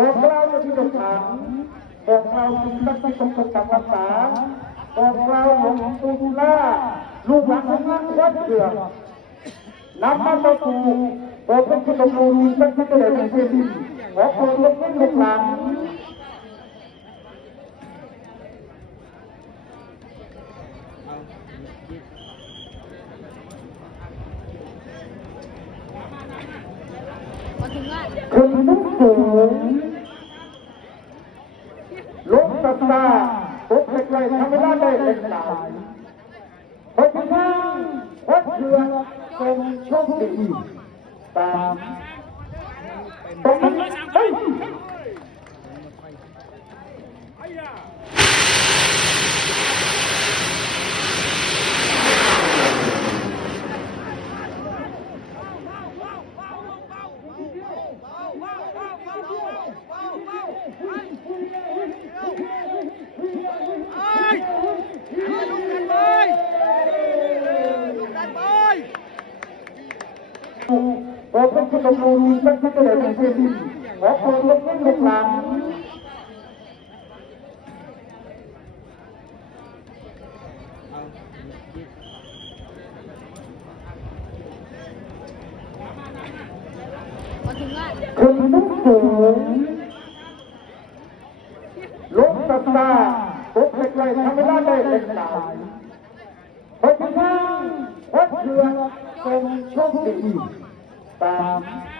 บอกเราจะที่ตรงขังบอกเราสิ่งศักดิ์สิทธิ์ตรงประจำรักษาบอกเราหลวงปู่ดุลาลูกหลานของนั้นวัดเถื่อนนำมาประตูบอกเป็นที่ตรงรูมีศักดิ์สิทธิ์เลยเป็นเพื่อนขอคนลงเล่นลงหลังมาถึงว่าขึ้นทุกสูง ลงตาตาตกไกลๆทำไม่ได้ได้เล็กหนาเพราะฉะนั้น เถื่อนเป็นโชคดีตามตรงนี้เฮ้ยบอกเป็นที่ตรงรูมีศักดิ์สิทธิ์เลยเป็นเพื่อนขอคนลงเล่นลงหลังมาถึงว่าขึ้นทุกสูงลงตาตาตกไกๆทำไม่ได้ได้เล็กหนาเพราะฉะนั้นวัดเถื่อ เป็นโชคดีตามตรงนี้เฮ้ย